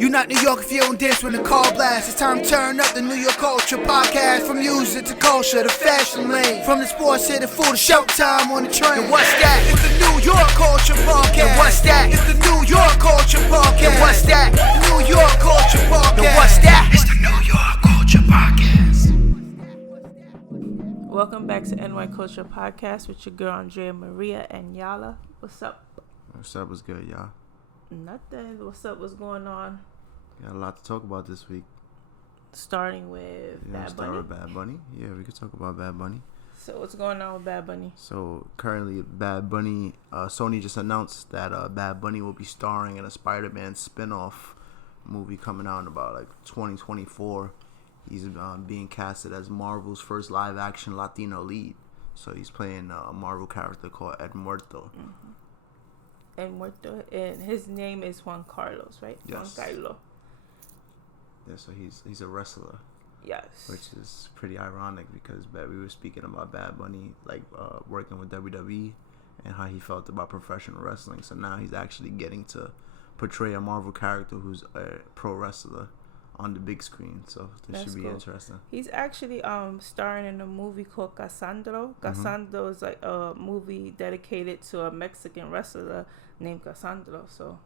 You not New York if you don't dance when the call blasts. It's time to turn up the New York culture podcast. From music to culture to fashion lane. From the sports to the food to showtime on the train. And what's that? It's the New York culture podcast. And what's that? It's the New York culture podcast. And what's that? New York culture podcast. And what's that? It's the New York culture podcast. Welcome back to NY Culture Podcast with your girl ANDREA, Maria, and YALA. What's up? What's up? What's good, y'all? Nothing. What's up? What's going on? Got a lot to talk about this week. Starting with Bad Bunny. With Bad Bunny. Yeah, we could talk about Bad Bunny. So what's going on with Bad Bunny? So currently, Bad Bunny, Sony just announced that Bad Bunny will be starring in a Spider-Man spin-off movie coming out in about like 2024. He's being casted as Marvel's first live-action Latino lead. So he's playing a Marvel character called Ed Muerto. Mm-hmm. Ed Muerto, and his name is Juan Carlos, right? Yes. Juan Carlos. Yeah, so he's a wrestler. Yes. Which is pretty ironic because we were speaking about Bad Bunny, like working with WWE and how he felt about professional wrestling. So now he's actually getting to portray a Marvel character who's a pro wrestler on the big screen. So this should be cool. Interesting. He's actually starring in a movie called Casandro. Casandro is like a movie dedicated to a Mexican wrestler named Casandro. So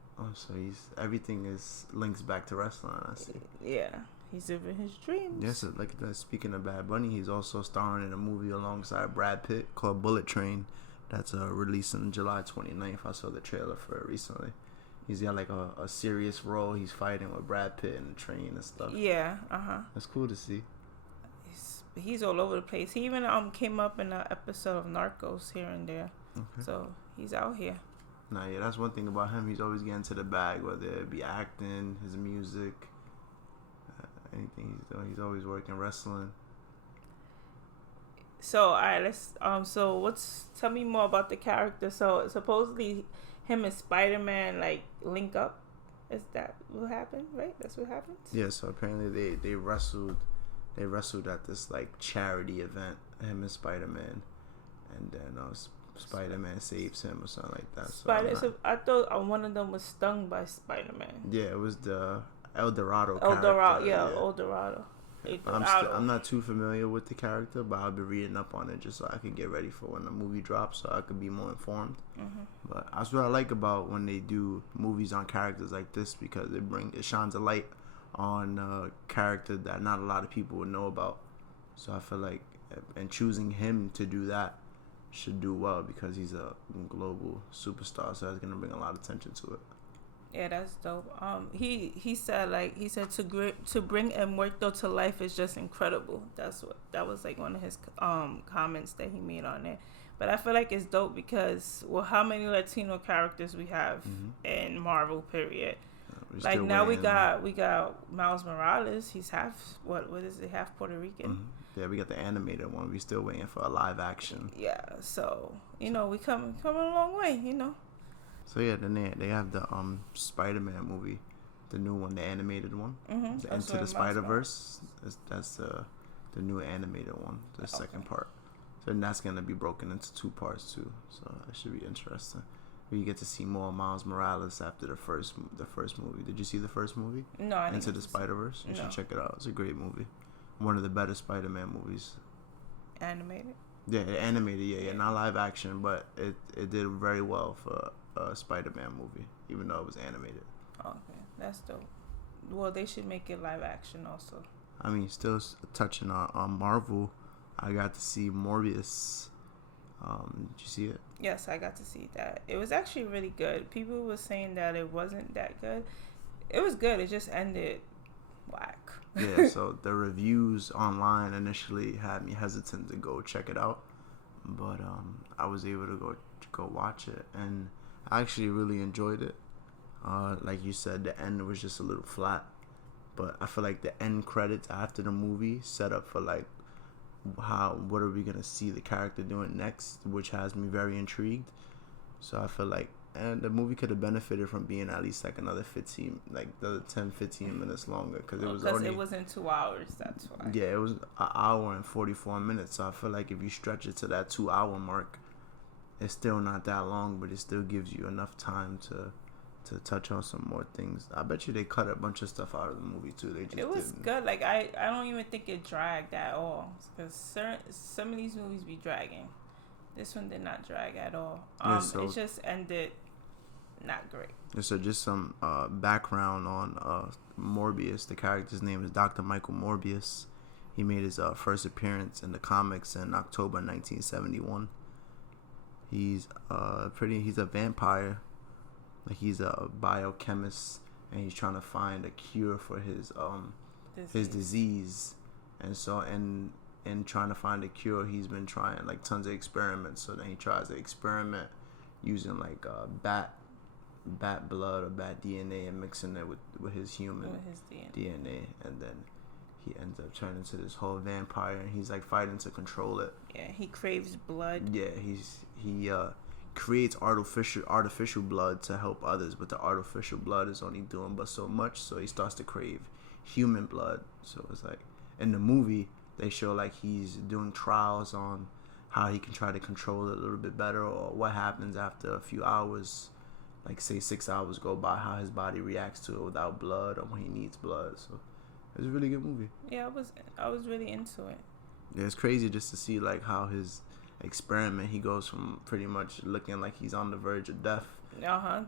everything is links back to wrestling. I see. Yeah. He's living his dreams. Yes, like that. Speaking of Bad Bunny, he's also starring in a movie alongside Brad Pitt called Bullet Train. That's releasing July 29th. I saw the trailer for it recently. He's got like a serious role. He's fighting with Brad Pitt in the train and stuff. Yeah, That's cool to see. He's all over the place. He even came up in an episode of Narcos here and there. Okay. So he's out here. Nah, yeah, that's one thing about him. He's always getting to the bag, whether it be acting, his music, anything he's doing. He's always working wrestling. So, all right, let's tell me more about the character. So, supposedly him and Spider-Man like link up. Is that what happened? Right? That's what happens? Yeah, so apparently they wrestled at this like charity event, him and Spider-Man, and then Spider-Man saves him or something like that. So I thought one of them was stung by Spider-Man. Yeah, it was the El Dorado character. El Dorado. I'm not too familiar with the character, but I'll be reading up on it just so I can get ready for when the movie drops, so I could be more informed. Mm-hmm. But that's what I like about when they do movies on characters like this, because it shines a light on a character that not a lot of people would know about. So I feel like, and choosing him to do that should do well because he's a global superstar, so that's gonna bring a lot of attention to it. Yeah, that's dope. He said to bring Ed Muerto to life is just incredible. That was like one of his comments that he made on it. But I feel like it's dope because how many Latino characters we have in Marvel, period. Like now we got Miles Morales. He's half half Puerto Rican. Mm-hmm. Yeah, we got the animated one. We still waiting for a live action. Yeah, so we coming a long way, So yeah, then they have the Spider-Man movie, the new one, the animated one, the Into the Spider-Verse. That's the new animated one, the second part. So then that's gonna be broken into two parts too. So it should be interesting. You get to see more Miles Morales after the first movie. Did you see the first movie? No, I didn't. Into the Spider-Verse? You should check it out. It's a great movie. One of the better Spider-Man movies. Animated? Yeah, animated, yeah. Not live action, but it did very well for a Spider-Man movie, even though it was animated. Okay, that's dope. Well, they should make it live action also. I mean, still touching on Marvel, I got to see Morbius. Did you see it? Yes, I got to see that. It was actually really good. People were saying that it wasn't that good. It was good. It just ended whack. Yeah, so the reviews online initially had me hesitant to go check it out, but I was able to go watch it, and I actually really enjoyed it. Like you said, the end was just a little flat, but I feel like the end credits after the movie set up for like what are we gonna see the character doing next, which has me very intrigued. So I feel like, and the movie could have benefited from being at least like another 15 minutes longer, because it wasn't 2 hours. That's why. Yeah, it was an hour and 44 minutes. So I feel like if you stretch it to that 2 hour mark, it's still not that long, but it still gives you enough time to to touch on some more things. I bet you they cut a bunch of stuff out of the movie too. They just It was didn't. good. Like I don't even think it dragged at all. Because some of these movies be dragging. This one did not drag at all. Yeah, so, it just ended not great. So just some background on Morbius. The character's name is Dr. Michael Morbius. He made his first appearance in the comics in October 1971. He's a vampire. Like he's a biochemist, and he's trying to find a cure for his disease. And so in trying to find a cure, he's been trying like tons of experiments. So then he tries to experiment using like bat blood or bat DNA and mixing it with his human DNA, and then he ends up turning into this whole vampire, and he's like fighting to control it. Yeah, he craves blood. Yeah, he creates artificial blood to help others, but the artificial blood is only doing but so much, so he starts to crave human blood. So it's like in the movie they show like he's doing trials on how he can try to control it a little bit better, or what happens after a few hours, like say 6 hours go by, how his body reacts to it without blood or when he needs blood. So it's a really good movie. Yeah, I was really into it. Yeah, it's crazy just to see like how his experiment, he goes from pretty much looking like he's on the verge of death.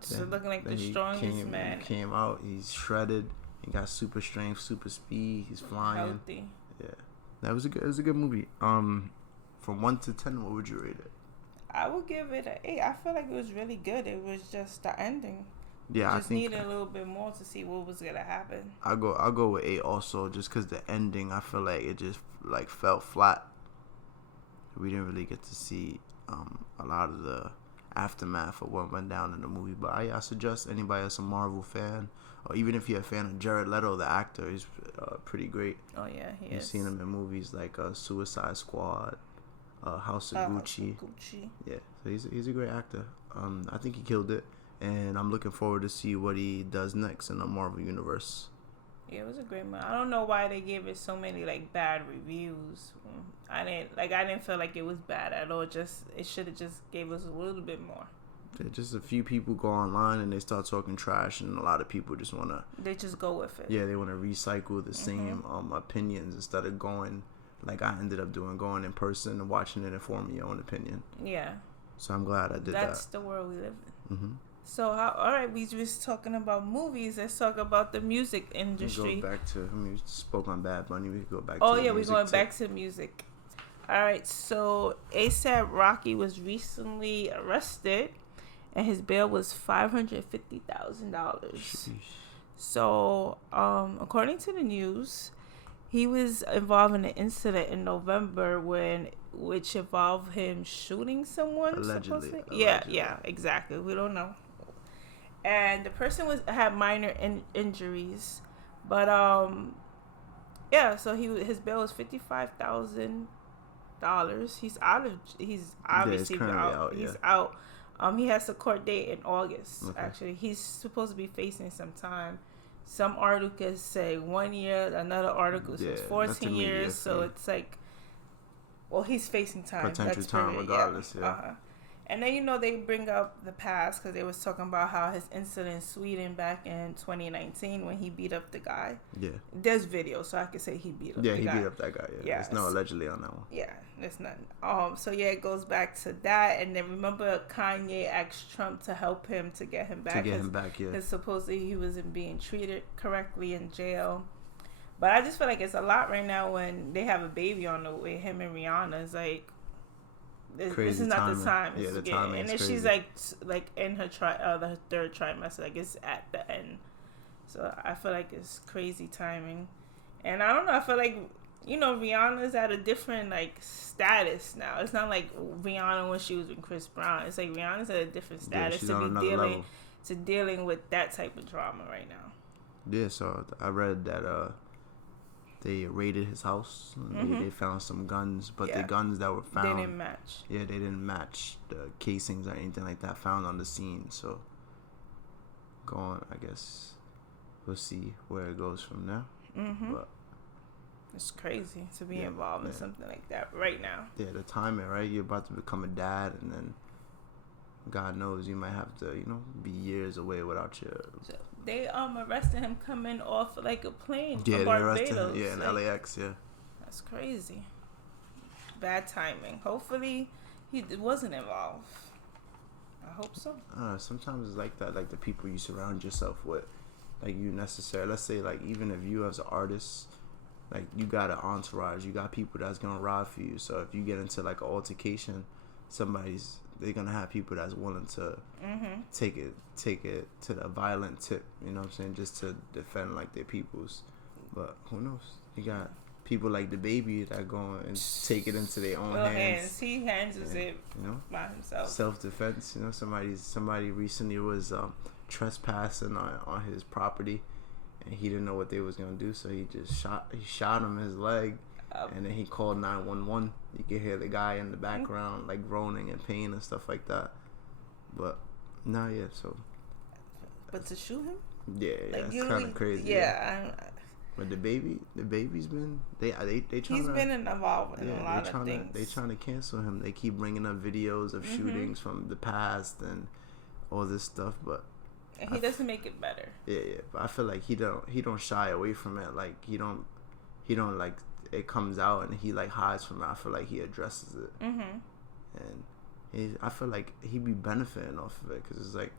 So looking like the strongest man. He came out, he's shredded, he got super strength, super speed, he's flying. Healthy. Yeah. It was a good movie. From 1 to 10, what would you rate it? I would give it an 8. I feel like it was really good. It was just the ending. Yeah, I just needed a little bit more to see what was gonna happen. I'll go with 8 also, just because the ending, I feel like it just like felt flat. We didn't really get to see a lot of the aftermath of what went down in the movie. But I suggest anybody that's a Marvel fan, or even if you're a fan of Jared Leto, the actor, he's pretty great. Oh yeah, he is. You've seen him in movies like Suicide Squad, House of Gucci. Yeah, so he's a great actor. I think he killed it, and I'm looking forward to see what he does next in the Marvel universe. Yeah, it was a great movie. I don't know why they gave it so many like bad reviews. I didn't feel like it was bad at all. It should have just gave us a little bit more. Yeah, just a few people go online and they start talking trash, and a lot of people just wanna. They just go with it. Yeah, they want to recycle the same opinions instead of going like I ended up doing, going in person and watching it and forming your own opinion. Yeah. So I'm glad I did that. That's the world we live in. Mm-hmm. So all right, we just talking about movies. Let's talk about the music industry. We go back to. We spoke on Bad Bunny. We could go back. Oh to yeah, we're going back to music. All right, so ASAP Rocky was recently arrested, and his bail was $550,000. So, according to the news, he was involved in an incident in November which involved him shooting someone. Allegedly. Yeah, exactly. We don't know. And the person had minor injuries, but so his bail was $55,000. He's obviously out. He's out. He has a court date in August. Okay. Actually, he's supposed to be facing some time. Some articles say 1 year, another article says 14 years. So it's like, well, he's facing time. Potential time, regardless. Yeah. And then, they bring up the past because they was talking about how his incident in Sweden back in 2019 when he beat up the guy. Yeah. There's video, so I could say he beat up the guy. Yeah, he beat up that guy. Yeah. There's no allegedly on that one. Yeah, there's nothing. So, yeah, it goes back to that. And then remember Kanye asked Trump to help him to get him back. Because supposedly he wasn't being treated correctly in jail. But I just feel like it's a lot right now when they have a baby on the way, him and Rihanna. It's like, this is not timing. The time. Yeah, the timing. And then she's like in her the third trimester, like it's at the end. So I feel like it's crazy timing, and I don't know. I feel like Rihanna's at a different like status now. It's not like Rihanna when she was with Chris Brown. It's like Rihanna's at a different status to be dealing with that type of drama right now. Yeah. So I read that they raided his house. They found some guns, but the guns that were found, they didn't match. Yeah, they didn't match the casings or anything like that found on the scene. So, I guess we'll see where it goes from now. But it's crazy to be involved in something like that right now. Yeah, the timing, right? You're about to become a dad, and then God knows you might have to, be years away without your. So they arrested him coming off like a plane Yeah, from they arrested him. Barbados. Yeah, in LAX. Yeah. That's crazy. Bad timing. Hopefully, he wasn't involved. I hope so. Sometimes it's like that. Like the people you surround yourself with, like you necessarily. Let's say like even if you as an artist, like you got an entourage, you got people that's gonna ride for you. So if you get into like an altercation, they're gonna have people that's willing to take it to the violent tip. You know what I'm saying? Just to defend like their peoples. But who knows? You got people like the baby that go and take it into their own hands. He handles it by himself. Self-defense. Somebody recently was trespassing on his property, and he didn't know what they was gonna do, so he shot him in his leg, and then he called 911. You can hear the guy in the background like groaning in pain and stuff like that. But But to shoot him? Yeah, like, it's kind of crazy. Yeah. But the baby's been they trying He's been involved in a lot of things. They trying to cancel him. They keep bringing up videos of shootings from the past and all this stuff, but and he doesn't make it better. Yeah. But I feel like he don't shy away from it. Like he don't like it comes out and he like hides from it. I feel like he addresses it, and I feel like he be benefiting off of it because it's like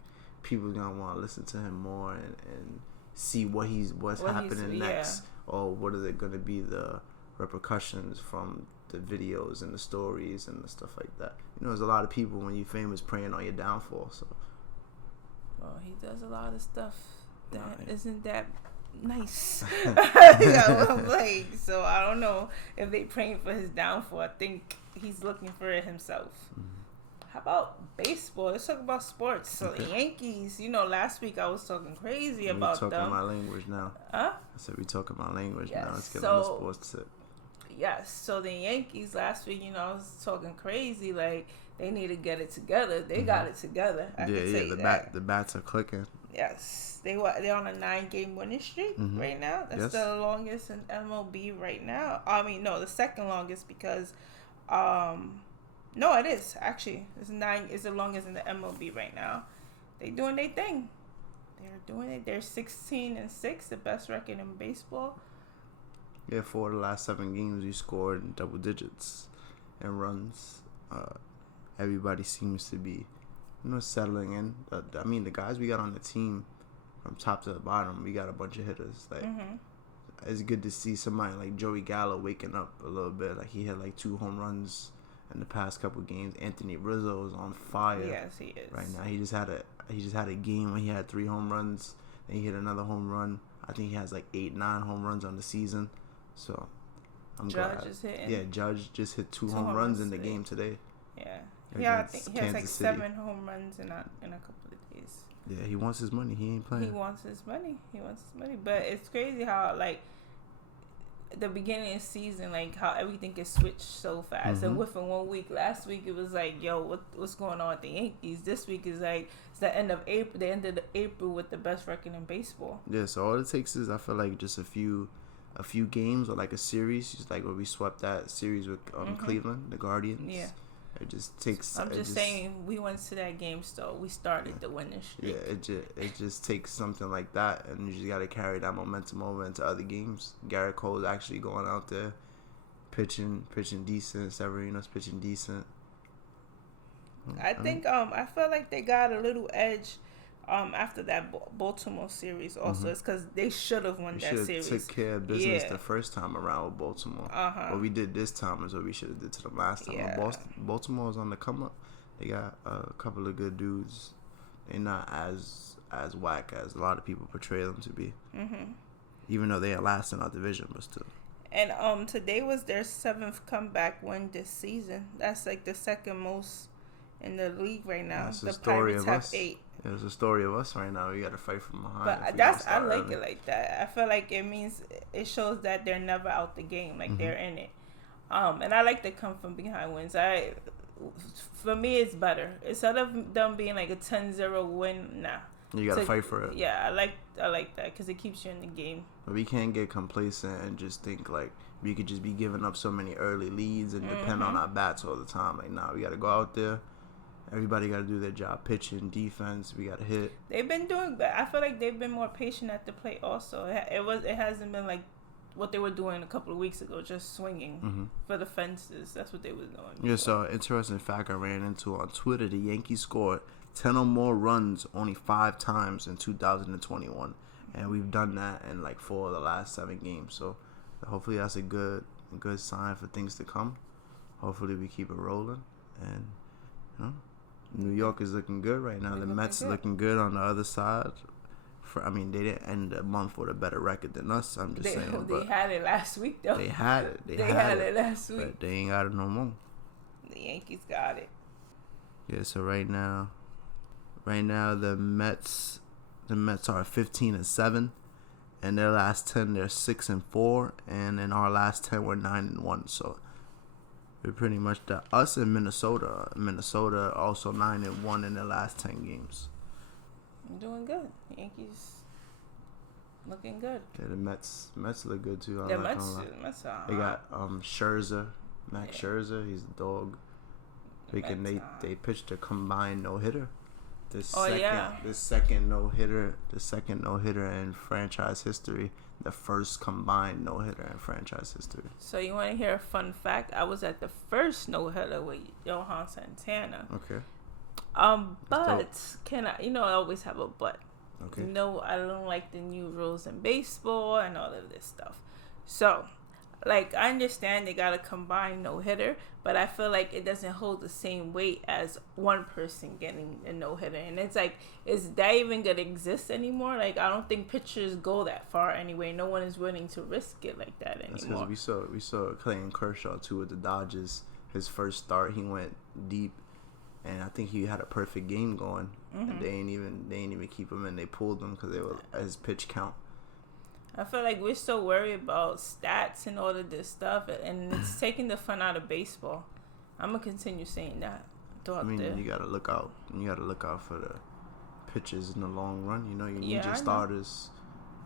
people gonna want to listen to him more and see what's happening next, or what is it going to be the repercussions from the videos and the stories and the stuff like that. There's a lot of people when you're famous praying on your downfall. So, well, he does a lot of stuff that isn't that nice. So I don't know if they praying for his downfall. I think he's looking for it himself. How about baseball? Let's talk about sports. So the Yankees, last week I was talking crazy about them. We're talking my language now. Huh? I said we talking my language now. Let's get on the sports tip. Yes. So the Yankees last week, I was talking crazy. Like they need to get it together. They got it together. I can say that. The bats are clicking. Yes. They're on a 9-game winning streak right now. That's the longest in MLB right now. I mean, no, the second longest because no, it is actually. It's 9. It's the longest in the MLB right now. They doing their thing. They're doing it. They're 16-6, the best record in baseball. Yeah, 4 of the last 7 games, you scored double digits and runs. Everybody seems to be, settling in. I mean, the guys we got on the team, from top to the bottom, we got a bunch of hitters. Like, it's good to see somebody like Joey Gallo waking up a little bit. Like he had like 2 home runs in the past couple games. Anthony Rizzo is on fire. Yes, he is. Right now, he just had a game where he had 3 home runs. Then he hit another home run. I think he has like 8-9 home runs on the season. So I'm glad. Judge is hitting. Yeah, Judge just hit 2 home runs in the game today. Yeah. Yeah, I think he has like 7 home runs in a couple of days. Yeah, he wants his money. He ain't playing. He wants his money. But it's crazy how like the beginning of the season, like how everything can switch so fast. And within 1 week, last week it was like, yo, what's going on with the Yankees? This week is like it's the end of April. The end of April with the best record in baseball. Yeah, so all it takes is I feel like just a few games or like a series, just like where we swept that series with Cleveland, the Guardians. Yeah. It just takes. I'm just saying, we went to that game, so we started the winning streak. Yeah, it just takes something like that, and you just got to carry that momentum over into other games. Garrett Cole's actually going out there, pitching decent. Severino's pitching decent. I think I feel like they got a little edge after that Baltimore series also. It's because they should have won that series. Took care of business the first time around with Baltimore. What we did this time is what we should have did to them last time. Yeah. Baltimore's on the come up. They got a couple of good dudes. They're not as whack as a lot of people portray them to be. Even though they are last in our division, but still. And today was their 7th comeback win this season. That's like the second most in the league right now. That's the story Pirates of have us. 8. Yeah, it's a story of us right now. We got to fight from behind. But I like it like that. I feel like it shows that they're never out the game. Like they're in it. And I like to come from behind wins. For me, it's better instead of them being like a 10-0 win. Nah. You got to fight for it. Yeah, I like that because it keeps you in the game. But we can't get complacent and just think like we could just be giving up so many early leads and depend on our bats all the time. Like, nah, we got to go out there Everybody got to do their job. Pitching, defense, we got to hit. They've been doing, but I feel like they've been more patient at the plate. Also, it hasn't been like what they were doing a couple of weeks ago, just swinging for the fences. That's what they were doing. Yeah. So interesting fact I ran into on Twitter: the Yankees scored 10 or more runs only 5 times in 2021, and we've done that in like 4 of the last 7 games. So hopefully that's a good sign for things to come. Hopefully we keep it rolling, and you know. New York is looking good right now. The Mets looking good on the other side. They didn't end the month with a better record than us. I'm just saying. They had it last week, though. They had it. They had it last week. But they ain't got it no more. The Yankees got it. Yeah. So right now, the Mets are 15-7, and their last 10 they're 6-4, and in our last 10 we're 9-1. So. We're pretty much us in Minnesota. Minnesota also 9-1 in their last 10 games. Doing good. Yankees looking good. Yeah, the Mets look good too. The Mets are. They got Scherzer, Max Scherzer. He's the dog. They pitched a combined no-hitter. The second no-hitter in franchise history. The first combined no-hitter in franchise history. So you want to hear a fun fact? I was at the first no-hitter with Johan Santana. Okay. But can I? I always have a but. Okay. No, I don't like the new rules in baseball and all of this stuff. So, like, I understand they got a combined no-hitter, but I feel like it doesn't hold the same weight as one person getting a no-hitter. And it's like, is that even going to exist anymore? Like, I don't think pitchers go that far anyway. No one is willing to risk it like that anymore. That's because we saw Clayton Kershaw, too, with the Dodgers. His first start, he went deep, and I think he had a perfect game going. And they ain't even keep him in. They pulled him because they were at his pitch count. I feel like we're so worried about stats and all of this stuff, and it's taking the fun out of baseball. I'm gonna continue saying that. You gotta look out. You gotta look out for the pitchers in the long run. You need your starters,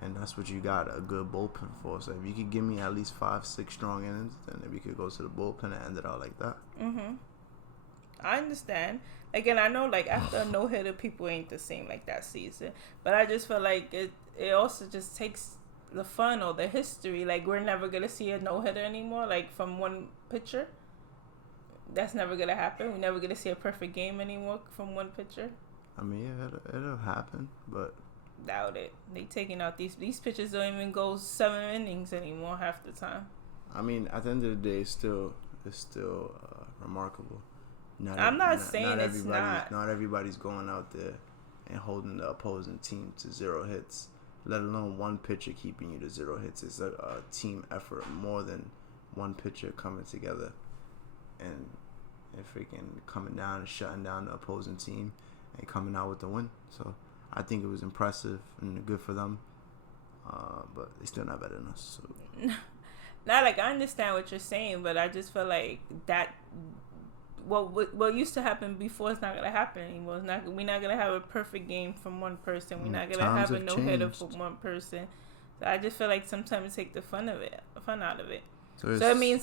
and that's what you got a good bullpen for. So if you could give me at least 5-6 strong innings, then we could go to the bullpen and end it out like that. I understand. Like, and I know, like, after a no-hitter, people ain't the same like that season. But I just feel like it also just takes the fun or the history. Like, we're never going to see a no-hitter anymore, like, from one pitcher. That's never going to happen. We're never going to see a perfect game anymore from one pitcher. I mean, yeah, it'll happen, but... Doubt it. They taking out these pitchers don't even go 7 innings anymore half the time. I mean, at the end of the day, it's still remarkable. I'm not saying it's not. Not everybody's going out there and holding the opposing team to 0 hits, let alone one pitcher keeping you to 0 hits. It's a team effort more than one pitcher coming together and freaking coming down and shutting down the opposing team and coming out with the win. So I think it was impressive and good for them, but they still not better than us. So. Not like I understand what you're saying, but I just feel like that. What used to happen before is not gonna happen anymore. We're not gonna have a perfect game from one person. We're not gonna have a no-hitter from one person. So I just feel like sometimes take the fun out of it. So it means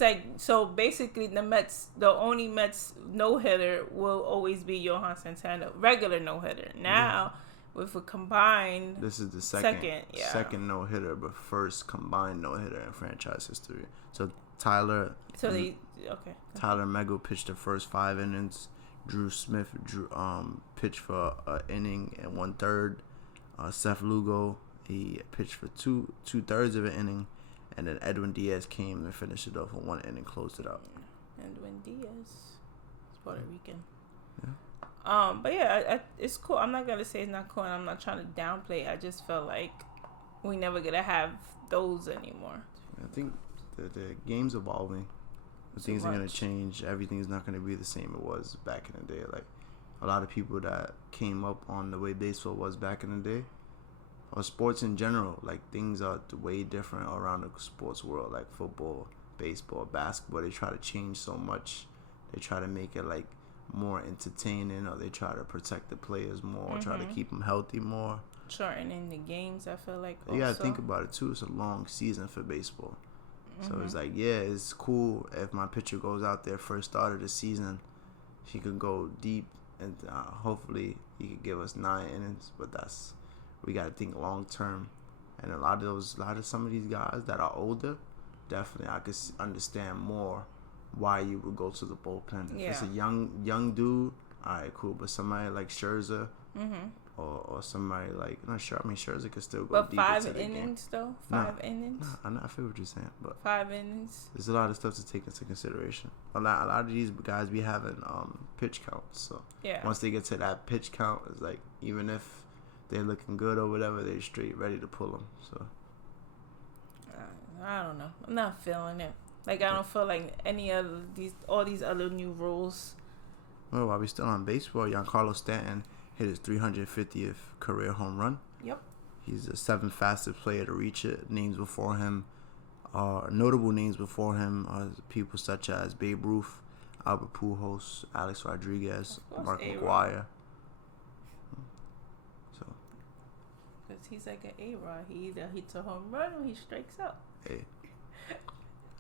basically the only Mets no-hitter will always be Johan Santana, regular no-hitter. Now with a combined, this is the second no-hitter, but first combined no-hitter in franchise history. So Tyler Mego pitched the first 5 innings. Drew Smith pitched for an inning and 1/3. Seth Lugo, he pitched for 2/3 of an inning, and then Edwin Diaz came and finished it off with 1 inning, closed it out. Edwin Diaz, it's Puerto Rican. Yeah. But yeah, it's cool. I'm not gonna say it's not cool, and I'm not trying to downplay it. I just felt like we never gonna have those anymore. I think the game's evolving. Things are going to change. Everything's not going to be the same it was back in the day. Like, a lot of people that came up on the way baseball was back in the day, or sports in general, like, things are way different around the sports world, like football, baseball, basketball. They try to change so much. They try to make it, like, more entertaining, or they try to protect the players more, try to keep them healthy more. Shortening the games, I feel like. You got to think about it, too. It's a long season for baseball. So it's like, yeah, it's cool if my pitcher goes out there first start of the season, he could go deep and hopefully he could give us 9 innings. But we got to think long term. And a lot of some of these guys that are older, definitely I could understand more why you would go to the bullpen. If it's a young dude, all right, cool. But somebody like Scherzer, or somebody like, not sure. I mean, Scherzer could still go but deep into the game. 5 innings though. 5 innings. Nah, I feel what you're saying, but 5 innings. there's a lot of stuff to take into consideration. A lot of these guys be having pitch counts. So once they get to that pitch count, it's like even if they're looking good or whatever, they're straight ready to pull them. So I don't know. I'm not feeling it. Like I don't feel like all these other new rules. Well, while we still on baseball, Giancarlo Stanton hit his 350th career home run. Yep. He's the 7th fastest player to reach it. Names before him, notable names before him are people such as Babe Ruth, Albert Pujols, Alex Rodriguez, Mark McGwire. So, because he's like an A-Rod. He either hits a home run or he strikes out. Hey,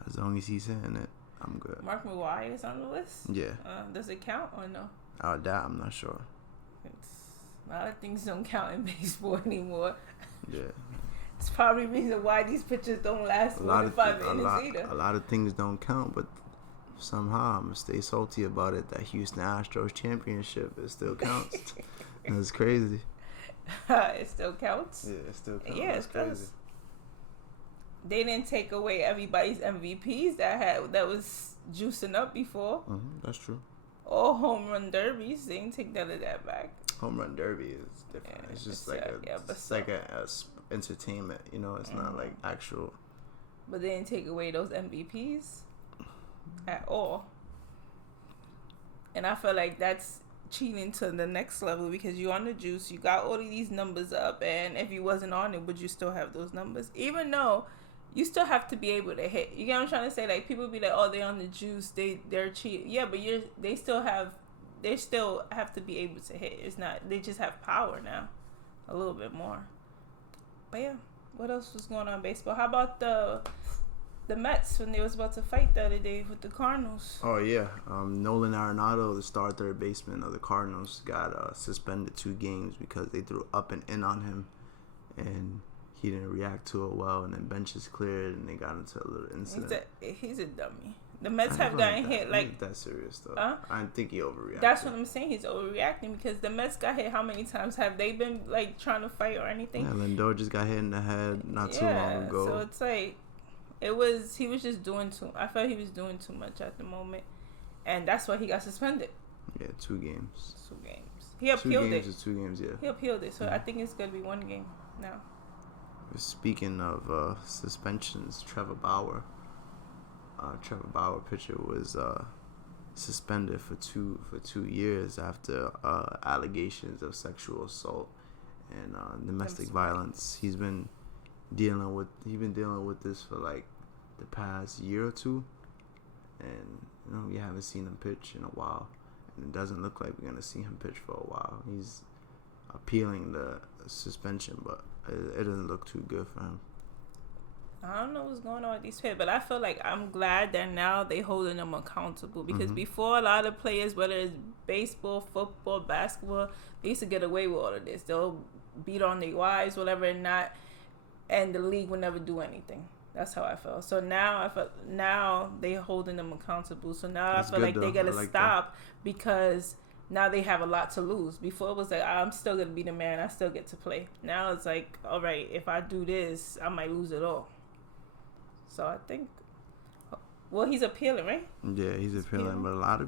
as long as he's hitting it, I'm good. Mark McGwire is on the list? Yeah. Does it count or no? That I'm not sure. A lot of things don't count in baseball anymore. Yeah. It's probably the reason why these pitchers don't last more than 5 innings either. A lot of things don't count, but somehow I'm going to stay salty about it. That Houston Astros championship, it still counts. That's crazy. It still counts? Yeah, it still counts. Yeah, it's crazy. They didn't take away everybody's MVPs that was juicing up before. That's true. All home run derbies, they didn't take none of that back. Home run derby is different. It's just like a entertainment, you know. It's not like actual. But they didn't take away those MVPs at all. And I feel like that's cheating to the next level because you're on the juice, you got all of these numbers up, and if you wasn't on it, would you still have those numbers? Even though you still have to be able to hit. You get what I'm trying to say? Like people be like, oh, they're on the juice, they're cheating. Yeah, but they still have to be able to hit. It's not, they just have power now, a little bit more. But yeah, what else was going on in baseball? How about the Mets when they was about to fight the other day with the Cardinals? Oh yeah, Nolan Arenado, the star third baseman of the Cardinals, got suspended 2 games because they threw up and in on him, and he didn't react to it well, and then benches cleared, and they got into a little incident. He's a dummy. The Mets have gotten hit like that serious though. I think he overreacted. That's what I'm saying. He's overreacting because the Mets got hit. How many times have they been like trying to fight or anything? Yeah, Lindor just got hit in the head not too long ago. So it's like he was just doing too. I felt he was doing too much at the moment, and that's why he got suspended. Yeah, 2 games. 2 games. He appealed 2 games it. Is 2 games, yeah. He appealed it, so I think it's gonna be 1 game now. Speaking of suspensions, Trevor Bauer, pitcher, was suspended for 2 years after allegations of sexual assault and domestic violence. He's been dealing with this for like the past year or 2, and we haven't seen him pitch in a while, and it doesn't look like we're gonna see him pitch for a while. He's appealing the suspension, but it doesn't look too good for him. I don't know what's going on with these players, but I feel like I'm glad that now they holding them accountable because before a lot of players, whether it's baseball, football, basketball, they used to get away with all of this. They'll beat on their wives, whatever, and the league would never do anything. That's how I felt. So now they holding them accountable. So now I feel like they gotta stop because now they have a lot to lose. Before it was like, I'm still gonna be the man, I still get to play. Now it's like, all right, if I do this, I might lose it all. So I think, well, he's appealing, right? Yeah, he's appealing, but a lot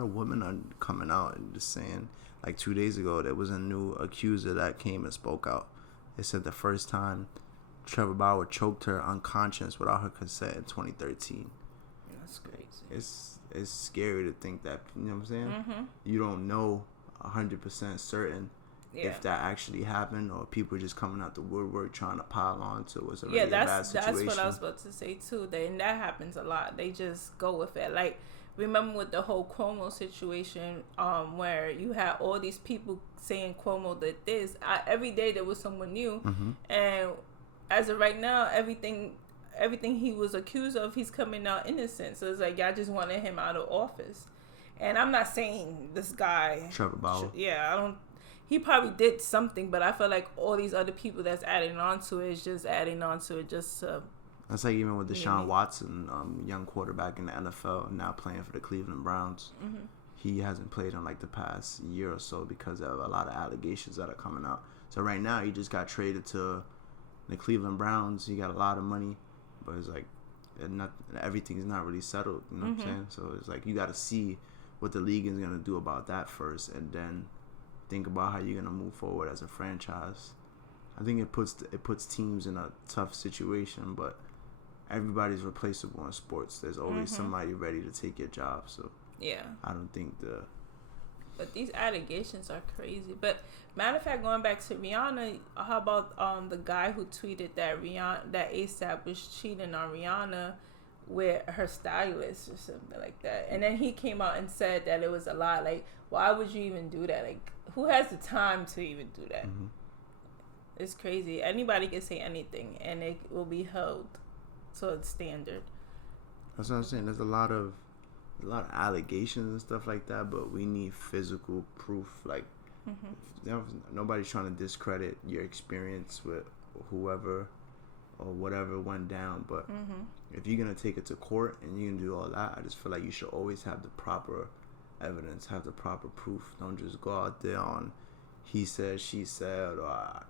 of women are coming out and just saying, like 2 days ago, there was a new accuser that came and spoke out. They said the first time Trevor Bauer choked her unconscious without her consent in 2013. That's crazy. It's scary to think that, you know what I'm saying? You don't know 100% certain if that actually happened or people just coming out the woodwork trying to pile on to what's already a bad situation. That's what I was about to say too. And that happens a lot. They just go with it. Like, remember with the whole Cuomo situation, where you had all these people saying Cuomo did this. Every day there was someone new, and as of right now, everything he was accused of, he's coming out innocent. So it's like y'all just wanted him out of office. And I'm not saying this guy, Trevor Bauer. I don't. He probably did something, but I feel like all these other people that's adding on to it is just adding on to it just to. That's like even with Deshaun Watson, young quarterback in the NFL, now playing for the Cleveland Browns. Mm-hmm. He hasn't played in like the past year or so because of a lot of allegations that are coming out. So right now he just got traded to the Cleveland Browns. He got a lot of money, but it's like everything's not really settled. You know what I'm saying? So it's like you got to see what the league is gonna do about that first, and then think about how you're gonna move forward as a franchise. I think it puts teams in a tough situation, but everybody's replaceable in sports. There's always somebody ready to take your job. So yeah, I don't think But these allegations are crazy. But matter of fact, going back to Rihanna, how about the guy who tweeted that ASAP was cheating on Rihanna with her stylist or something like that, and then he came out and said that it was a lie. Like, why would you even do that? Like, who has the time to even do that? Mm-hmm. It's crazy. Anybody can say anything, and it will be held to a standard. That's what I'm saying. There's a lot of allegations and stuff like that, but we need physical proof. Like, nobody's trying to discredit your experience with whoever or whatever went down, but if you're gonna take it to court and you can do all that, I just feel like you should always have the proper evidence, have the proper proof. Don't just go out there on he said, she said, or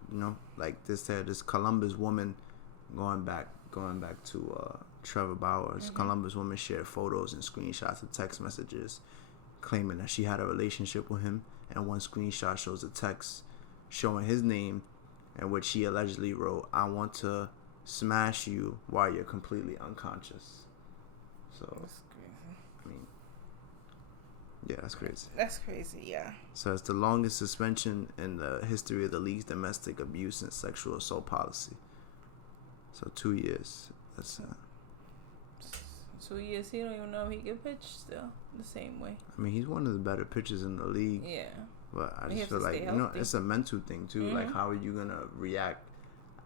like this Columbus woman going back to Trevor Bauer's Columbus woman shared photos and screenshots of text messages claiming that she had a relationship with him, and one screenshot shows a text showing his name in which she allegedly wrote, "I want to smash you while you're completely unconscious." So that's crazy. I mean, yeah, that's crazy. That's crazy, yeah. So it's the longest suspension in the history of the league's domestic abuse and sexual assault policy. So 2 years. That's 2 years. He don't even know if he can pitch still the same way. I mean, he's one of the better pitchers in the league. Yeah. But I just feel like, it's a mental thing too. Like, how are you gonna react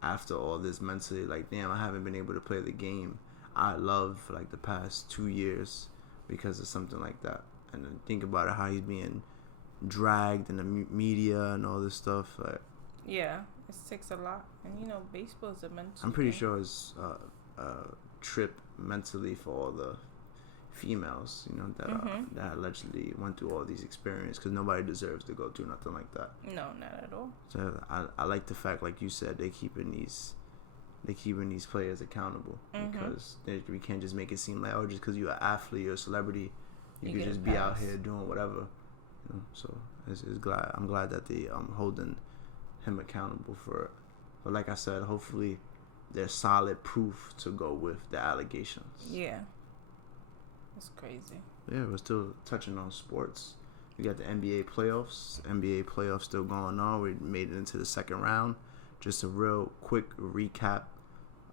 after all this mentally? Like, damn, I haven't been able to play the game I love for like the past 2 years because of something like that. And then think about it, how he's being dragged in the media and all this stuff. Like, yeah, it takes a lot. And baseball is a mental I'm pretty thing. sure it's a trip mentally for all the females, that allegedly went through all these experiences, because nobody deserves to go through nothing like that. No, not at all. So I like the fact, like you said, they keeping these players accountable, because we can't just make it seem like, just because you're an athlete or a celebrity, you could just be out here doing whatever. So I'm glad that they holding him accountable for it. But like I said, hopefully there's solid proof to go with the allegations. Yeah. That's crazy. Yeah, we're still touching on sports. We got the NBA playoffs. NBA playoffs still going on. We made it into the second round. Just a real quick recap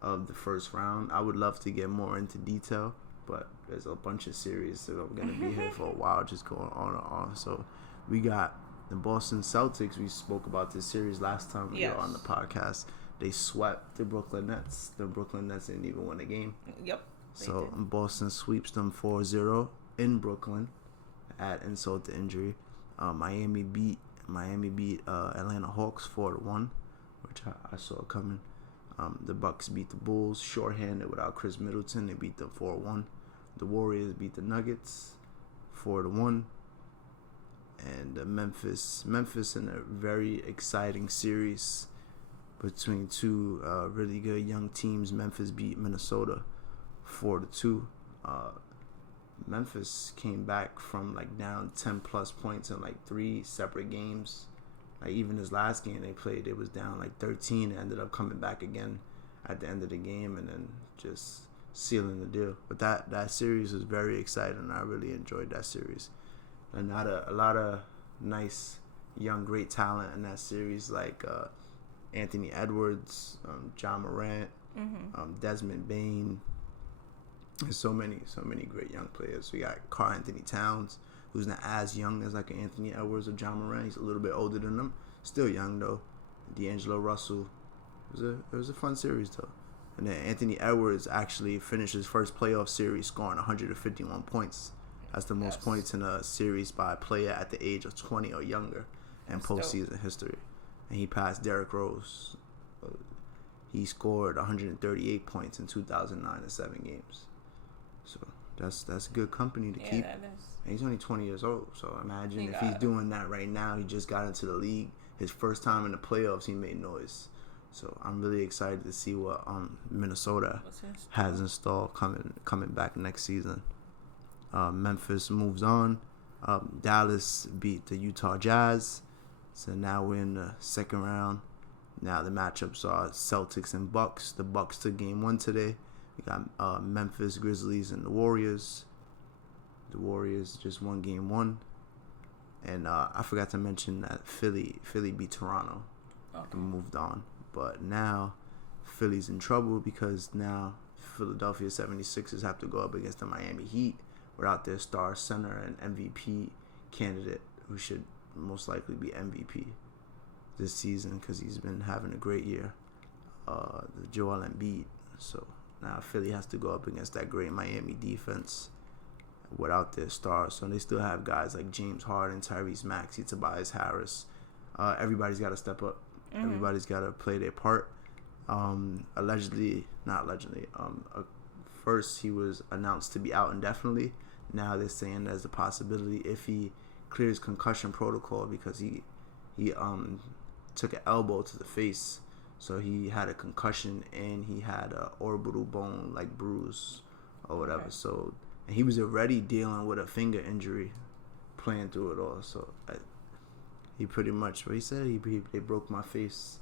of the first round. I would love to get more into detail, but there's a bunch of series that are going to be here for a while, just going on and on. So we got the Boston Celtics. We spoke about this series last time we were on the podcast. They swept the Brooklyn Nets. The Brooklyn Nets didn't even win a game. Yep. So Boston sweeps them 4-0 in Brooklyn. Add insult to injury. Miami beat Atlanta Hawks 4-1, which I saw coming. The Bucks beat the Bulls shorthanded without Chris Middleton. They beat them 4-1. The Warriors beat the Nuggets 4-1. And Memphis in a very exciting series between two really good young teams. Memphis beat Minnesota 4-2. Memphis came back from like down 10 plus points in like 3 separate games. Like, even this last game they played, it was down like 13 and ended up coming back again at the end of the game and then just sealing the deal. But that series was very exciting. I really enjoyed that series. And a lot of nice young great talent in that series, like Anthony Edwards, John Morant, Desmond Bain. There's so many great young players. We got Karl Anthony Towns, who's not as young as like an Anthony Edwards or John Morant. He's a little bit older than them. Still young though. D'Angelo Russell. It was a fun series though. And then Anthony Edwards actually finished his first playoff series scoring 151 points That's the most points in a series by a player at the age of 20 or younger in postseason history. And he passed Derrick Rose. He scored 138 points in 2009 in 7 games. So that's good company to keep. That is. And he's only 20 years old. So imagine if he's doing that right now. He just got into the league. His first time in the playoffs, he made noise. So I'm really excited to see what Minnesota has in store coming back next season. Memphis moves on. Dallas beat the Utah Jazz. So now we're in the second round. Now the matchups are Celtics and Bucks. The Bucks took game 1 today. We got Memphis Grizzlies and the Warriors. The Warriors just won game 1. And I forgot to mention that Philly beat Toronto and moved on. But now Philly's in trouble because now Philadelphia 76ers have to go up against the Miami Heat without their star center and MVP candidate who should most likely be MVP this season because he's been having a great year, the Joel Embiid. So now Philly has to go up against that great Miami defense without their stars. So they still have guys like James Harden, Tyrese Maxey, Tobias Harris. Everybody's got to step up. Mm-hmm. Everybody's got to play their part. First he was announced to be out indefinitely. Now they're saying there's a possibility if he clears concussion protocol because he took an elbow to the face, so he had a concussion and he had a orbital bone like bruise or whatever. Okay. So and he was already dealing with a finger injury, playing through it all. So he pretty much what he said. They broke my face.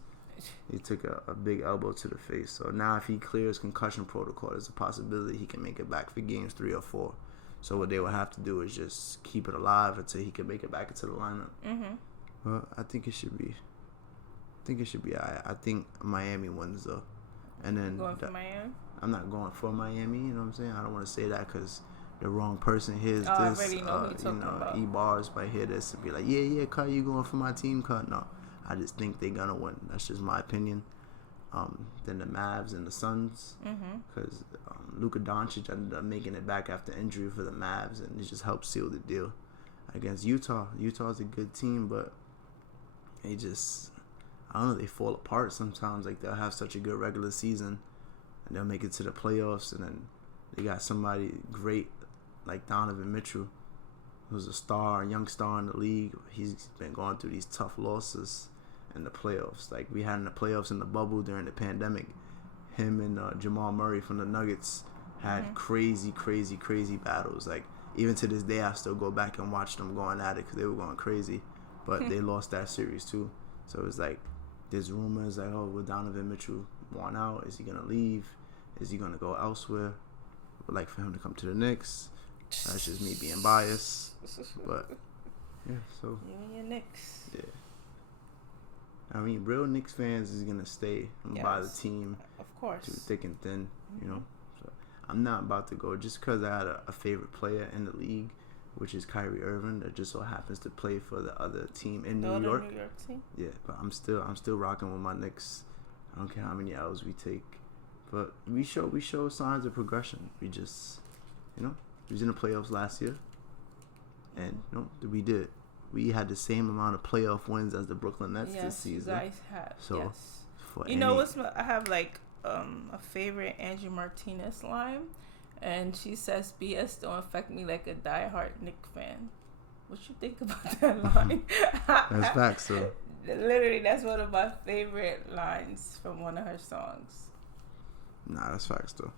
He took a big elbow to the face. So now if he clears concussion protocol, there's a possibility he can make it back for games 3 or 4. So what they will have to do is just keep it alive until he can make it back into the lineup. Mm-hmm. Well, I think it should be. I think Miami wins though, and then going for Miami. I'm not going for Miami. You know what I'm saying? I don't want to say that because the wrong person hears this. I already know who you're talking about. E-Bars might hear this and be like, yeah, cut, you going for my team? Cut. No, I just think they're gonna win. That's just my opinion. Then the Mavs and the Suns, because Luka Doncic ended up making it back after injury for the Mavs, and it just helped seal the deal against Utah. Utah's a good team, but they just, I don't know, they fall apart sometimes. Like they'll have such a good regular season, and they'll make it to the playoffs, and then they got somebody great like Donovan Mitchell, who's a young star in the league. He's been going through these tough losses in the playoffs. Like we had in the playoffs in the bubble during the pandemic, him and Jamal Murray from the Nuggets had crazy battles. Like even to this day, I still go back and watch them going at it because they were going crazy. But they lost that series too. So it's like there's rumors like, oh, will Donovan Mitchell want out? Is he gonna leave? Is he gonna go elsewhere? I would like for him to come to the Knicks. That's just me being biased. But yeah, so you and your Knicks. Yeah. I mean, real Knicks fans is gonna stay and buy the team, of course, through thick and thin. You know, so I'm not about to go just because I had a favorite player in the league, which is Kyrie Irving, that just so happens to play for the other team in New York. New York team. Yeah, but I'm still rocking with my Knicks. I don't care how many L's we take, but we show signs of progression. We just, we was in the playoffs last year, and we did. We had the same amount of playoff wins as the Brooklyn Nets this season. Yes, you guys have. So, yes. I have like a favorite Angie Martinez line, and she says BS don't affect me like a diehard Knicks fan. What you think about that line? That's facts, though. Literally, that's one of my favorite lines from one of her songs. Nah, that's facts, though.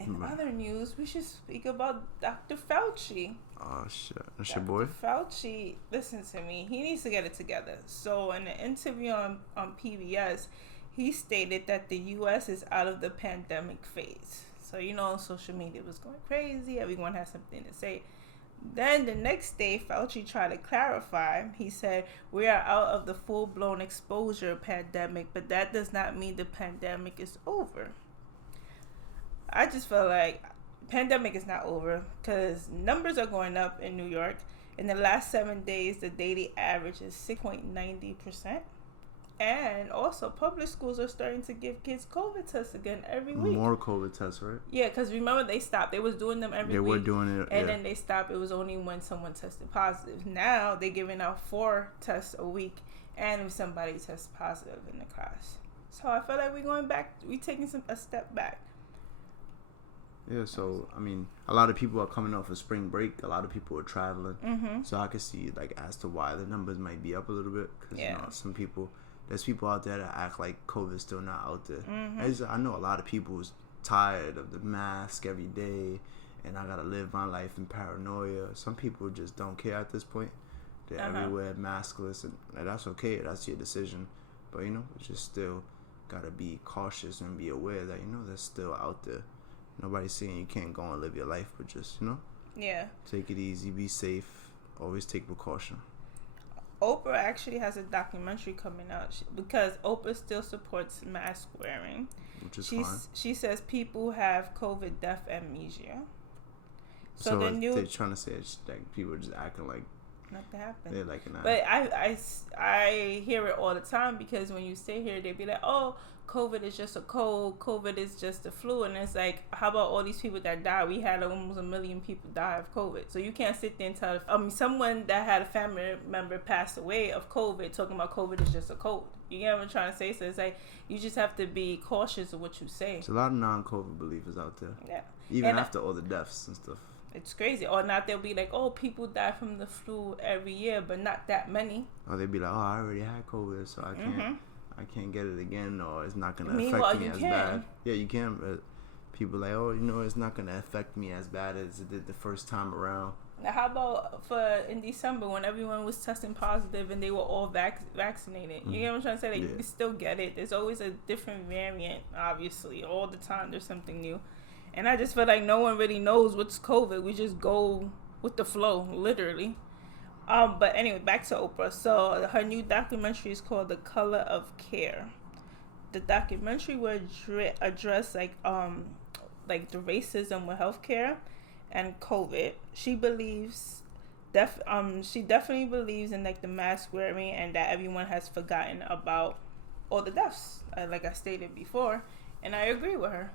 In other news, we should speak about Dr. Fauci. Oh, shit. That's your boy? Dr. Fauci, listen to me. He needs to get it together. So, in an interview on PBS, he stated that the U.S. is out of the pandemic phase. So, social media was going crazy. Everyone has something to say. Then, the next day, Fauci tried to clarify. He said, we are out of the full-blown exposure pandemic, but that does not mean the pandemic is over. I just feel like pandemic is not over because numbers are going up in New York. In the last 7 days, the daily average is 6.90% And also, public schools are starting to give kids COVID tests again every week. More COVID tests, right? Yeah, because remember they stopped. They was doing them every week. They were doing it, and then they stopped. It was only when someone tested positive. Now they're giving out 4 tests a week, and if somebody tests positive in the class. So I feel like we're going back. We're taking a step back. Yeah, so I mean, a lot of people are coming off of spring break. A lot of people are traveling. Mm-hmm. So I could see like as to why the numbers might be up a little bit because Yeah. you know some people. There's people out there that act like COVID's still not out there. Mm-hmm. I know a lot of people who's tired of the mask every day, and I gotta live my life in paranoia. Some people just don't care at this point. They're everywhere maskless, and that's okay. That's your decision. But you know, it's just still gotta be cautious and be aware that you know that's still out there. Nobody's saying you can't go and live your life, but just Yeah. take it easy, be safe, always take precaution. Oprah actually has a documentary coming out because Oprah still supports mask wearing. Which is fine. She says people have COVID death amnesia. So they're trying to say it's like people are just acting like nothing happened. they're like an But I hear it all the time because when you stay here, they be like, oh, COVID is just a cold. COVID is just a flu. And it's like, how about all these people that died? We had almost 1 million people die of COVID. So you can't sit there and tell someone that had a family member pass away of COVID talking about COVID is just a cold. You get what I'm trying to say? So it's like, you just have to be cautious of what you say. There's a lot of non-COVID believers out there. Yeah. Even after all the deaths and stuff. It's crazy. Or not, they'll be like, oh, people die from the flu every year, but not that many. Or they'd be like, oh, I already had COVID, so I can't get it again, or it's not going to Meanwhile, affect me you as can. bad. Yeah, you can, but people like, oh, you know, it's not going to affect me as bad as it did the first time around. Now, how about in December when everyone was testing positive and they were all vaccinated? You get what I'm trying to say? Like, you can still get it. There's always a different variant, obviously. All the time there's something new. And I just feel like no one really knows what's COVID. We just go with the flow, literally. But anyway, back to Oprah. So her new documentary is called The Color of Care. The documentary will address like the racism with healthcare and COVID. She believes she definitely believes in like the mask wearing and that everyone has forgotten about all the deaths, like I stated before, and I agree with her.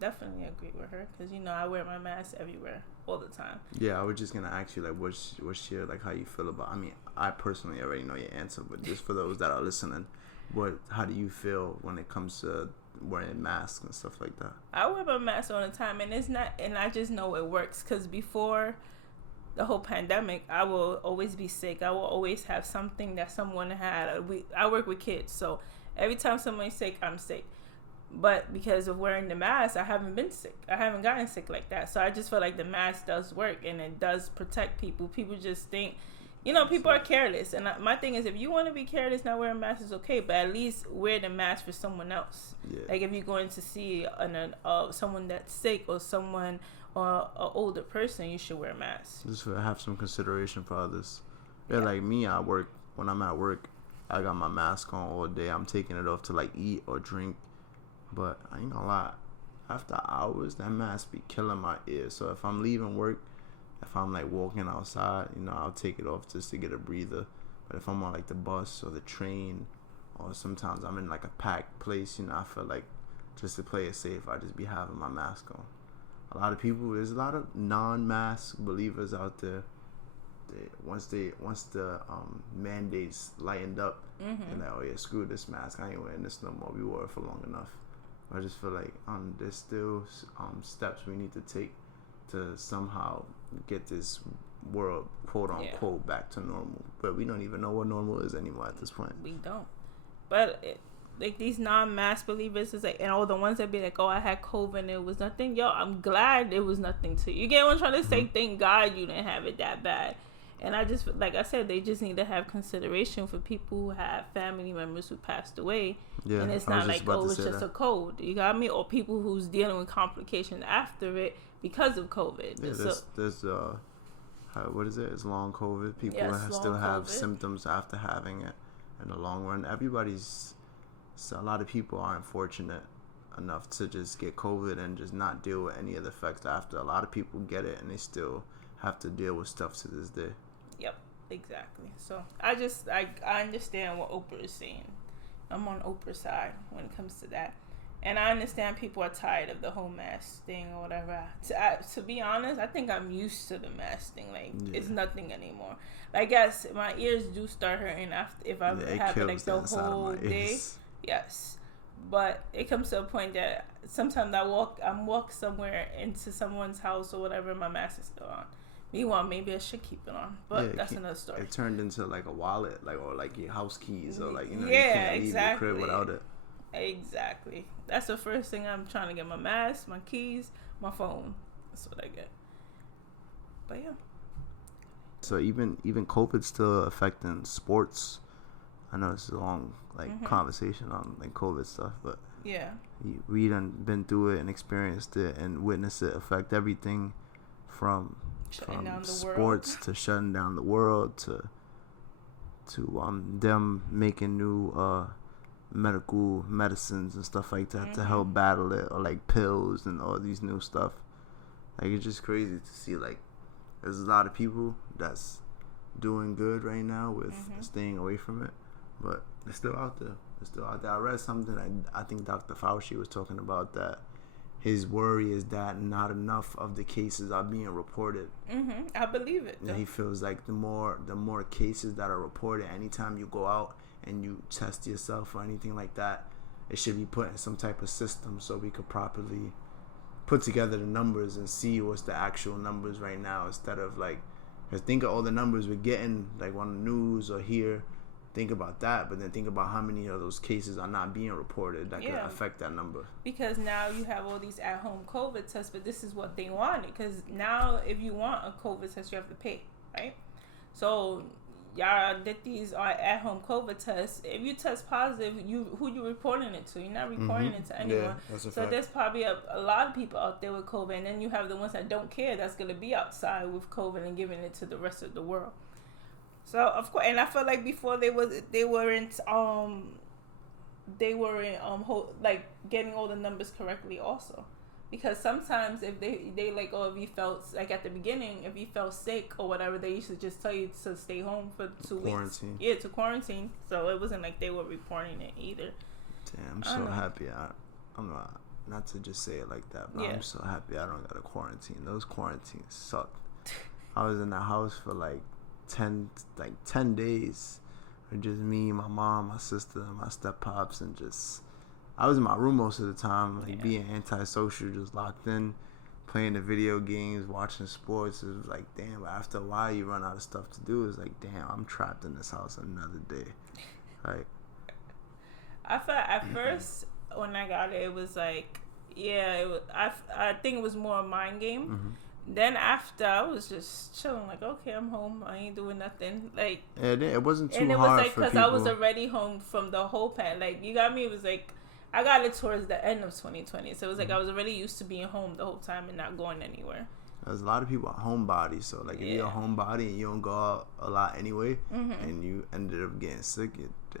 Definitely agree with her because I wear my mask everywhere all the time. Yeah, I was just gonna ask you like what's your like how you feel about. I mean, I personally already know your answer, but just for those that are listening, how do you feel when it comes to wearing masks and stuff like that? I wear my mask all the time, and I just know it works because before the whole pandemic, I will always be sick. I will always have something that someone had. I work with kids, so every time someone's sick, I'm sick. But because of wearing the mask, I haven't been sick. I haven't gotten sick like that. So I just feel like the mask does work and it does protect people. People just think, people are careless. And my thing is, if you want to be careless, not wearing a mask is okay. But at least wear the mask for someone else. Yeah. Like if you're going to see someone that's sick or someone or an older person, you should wear a mask. Just have some consideration for others. Yeah, like me, when I'm at work, I got my mask on all day. I'm taking it off to like eat or drink. But I ain't gonna lie, after hours, that mask be killing my ears. So if I'm leaving work, if I'm like walking outside, I'll take it off just to get a breather. But if I'm on like the bus or the train, or sometimes I'm in like a packed place, I feel like just to play it safe, I just be having my mask on. There's a lot of non-mask believers out there. Once the mandates lightened up, and like, oh yeah, screw this mask, I ain't wearing this no more. We wore it for long enough. I just feel like there's still steps we need to take to somehow get this world, quote unquote, back to normal. But we don't even know what normal is anymore at this point. We don't. But like these non-mask believers is like, and all the ones that be like, oh, I had COVID and it was nothing. Yo, I'm glad it was nothing to you. You get what I'm trying to say? Thank God you didn't have it that bad. And I just, like I said, they just need to have consideration for people who have family members who passed away. Yeah, and it's not like, oh, it's just a cold. You got me? Or people who's dealing with complications after it because of COVID. Yeah, there's what is it? It's long COVID. People still have symptoms after having it in the long run. A lot of people aren't fortunate enough to just get COVID and just not deal with any of the effects after. A lot of people get it and they still have to deal with stuff to this day. Yep, exactly. So I understand what Oprah is saying. I'm on Oprah's side when it comes to that. And I understand people are tired of the whole mask thing or whatever. To be honest, I think I'm used to the mask thing. Like, it's nothing anymore. Like, yes, my ears do start hurting after if I have it like the whole day. Yes. But it comes to a point that sometimes I'm walk somewhere into someone's house or whatever, my mask is still on. Meanwhile, maybe I should keep it on, but that's another story. It turned into like a wallet, like or like your house keys, or like you yeah, can't leave your crib without it. Exactly. That's the first thing I'm trying to get: my mask, my keys, my phone. That's what I get. But yeah. So even COVID's still affecting sports. I know it's a long conversation on like COVID stuff, but yeah, we done been through it and experienced it and witnessed it affect everything from sports to shutting down the world to them making new medical medicines and stuff like that to help battle it, or like pills and all these new stuff. Like, it's just crazy to see, like, there's a lot of people that's doing good right now with staying away from it, but it's still out there. I read something, I think Dr. Fauci was talking about, that his worry is that not enough of the cases are being reported. I believe it. And he feels like the more cases that are reported, anytime you go out and you test yourself or anything like that, it should be put in some type of system so we could properly put together the numbers and see what's the actual numbers right now, instead of like, because think of all the numbers we're getting like on the news or here. Think about that, but then think about how many of those cases are not being reported that could affect that number. Because now you have all these at-home COVID tests, but this is what they wanted. Because now if you want a COVID test, you have to pay, right? So y'all did these at-home COVID tests. If you test positive, who you reporting it to? You're not reporting it to anyone. Yeah, so fact. There's probably a lot of people out there with COVID, and then you have the ones that don't care, that's going to be outside with COVID and giving it to the rest of the world. So of course, and I feel like before they weren't like getting all the numbers correctly also, because sometimes if they like, if you felt like at the beginning, if you felt sick or whatever, they used to just tell you to stay home for 2 weeks. Yeah, to quarantine. So it wasn't like they were reporting it either. Damn, I'm so happy. I'm not to just say it like that, but I'm so happy I don't got a quarantine. Those quarantines sucked. I was in the house for like 10 days, with just me, my mom, my sister, my step pops, and just I was in my room most of the time, like being antisocial, just locked in, playing the video games, watching sports. It was like, damn, after a while you run out of stuff to do. It's like, damn, I'm trapped in this house another day. Like, I felt at first when I got it, it was like, I think it was more a mind game. Then after, I was just chilling, like, okay, I'm home. I ain't doing nothing. Like, it wasn't too hard. And it was like, because I was already home from the whole like, you got me. It was like, I got it towards the end of 2020. So it was like, I was already used to being home the whole time and not going anywhere. There's a lot of people are homebodies. So, like, if you're a homebody and you don't go out a lot anyway, and you ended up getting sick,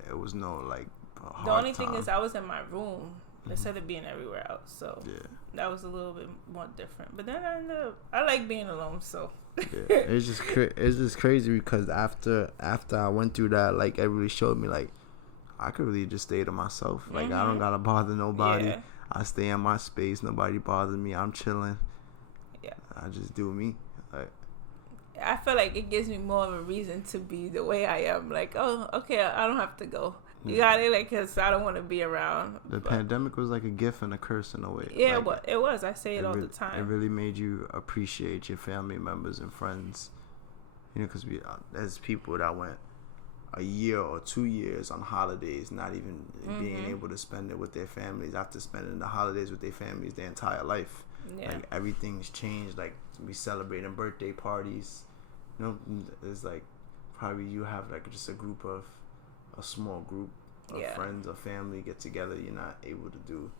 it was no, like, hard The only time. thing is I was in my room instead of being everywhere else, so that was a little bit more different. But then I like being alone, so it's just crazy because after I went through that, like, it really showed me, like, I could really just stay to myself. Like, I don't gotta bother nobody. I stay in my space. Nobody bothers me. I'm chilling. I just do me. Like, I feel like it gives me more of a reason to be the way I am. Like, oh, okay, I don't have to go. You got it? Like, because I don't want to be around. The pandemic was like a gift and a curse in a way. Yeah, like, it was. I say it all the time. It really made you appreciate your family members and friends. You know, because as people that went a year or 2 years on holidays, not even being able to spend it with their families after spending the holidays with their families their entire life. Like, everything's changed. Like, we celebrating birthday parties. You know, it's like probably you have like just a small group of friends or family get together. You're not able to do.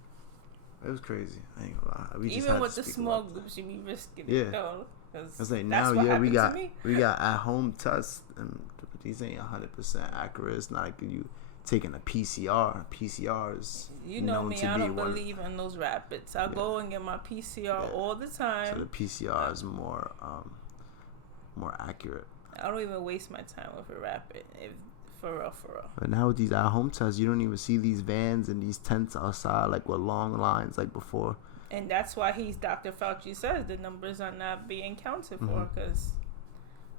It was crazy. I ain't gonna lie. Even with the small groups, you be risking it though. It's like now, we got at home tests, and these ain't 100% accurate. It's not like you taking a PCR. PCRs. You know me, I don't believe in those rapids. I go and get my PCR all the time. So the PCR is more accurate. I don't even waste my time with a rapid. If For real, for real. But now with these at-home tests, you don't even see these vans and these tents outside like with long lines like before. And that's why Dr. Fauci says the numbers are not being counted for, because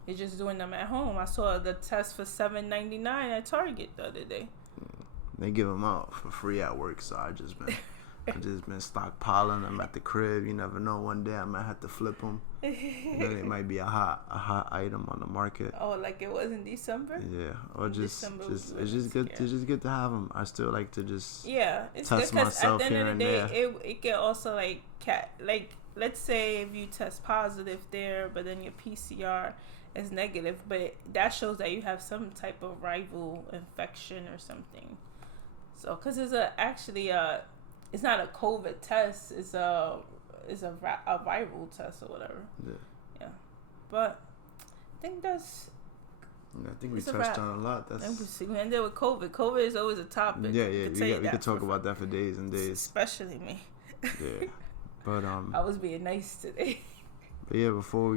they're just doing them at home. I saw the test for $7.99 at Target the other day. They give them out for free at work, so I just been stockpiling them at the crib. You never know, one day I might have to flip them. You know, it might be a hot item on the market. Oh, like it was in December? Yeah, or it's just good. Yeah. It's just good to have them. I still like to just it's test good myself at the here end of and the there. day, it can also like let's say if you test positive there, but then your PCR is negative, but that shows that you have some type of rival infection or something. So, because it's it's not a COVID test, it's a viral test or whatever. Yeah. But I think I think we touched on a lot. We ended with COVID. COVID is always a topic. Yeah. We could talk about that for days and days. Especially me. Yeah. But I was being nice today. But yeah, before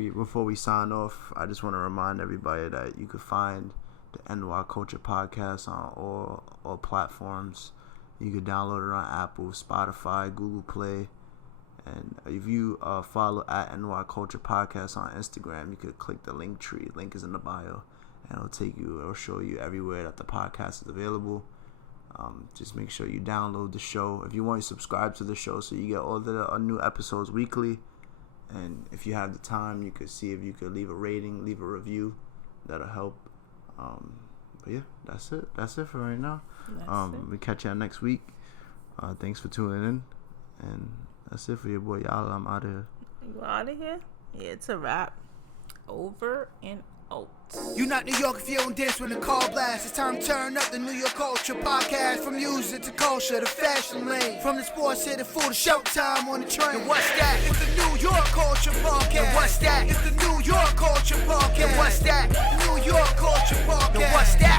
we sign off, I just want to remind everybody that you could find the NY Culture Podcast on all platforms. You could download it on Apple, Spotify, Google Play. And if you follow at NY Culture Podcast on Instagram, you could click the link tree. Link is in the bio. And it'll show you everywhere that the podcast is available. Just make sure you download the show. If you want, to subscribe to the show so you get all the new episodes weekly. And if you have the time, you could see if you could leave a rating, leave a review. That'll help. But yeah, that's it. That's it for right now. We catch y'all next week. Thanks for tuning in. And that's it for your boy YALA. I'm out of here. You out of here? Yeah, it's a wrap. Over and out. You not New York if you don't dance when the call blast. It's time to turn up the New York Culture Podcast. From music to culture to fashion lane. From the sports to the food to showtime on the train. And what's that? It's the New York Culture Podcast. And what's that? It's the New York Culture Podcast. And what's that? New York Culture Podcast. And what's that?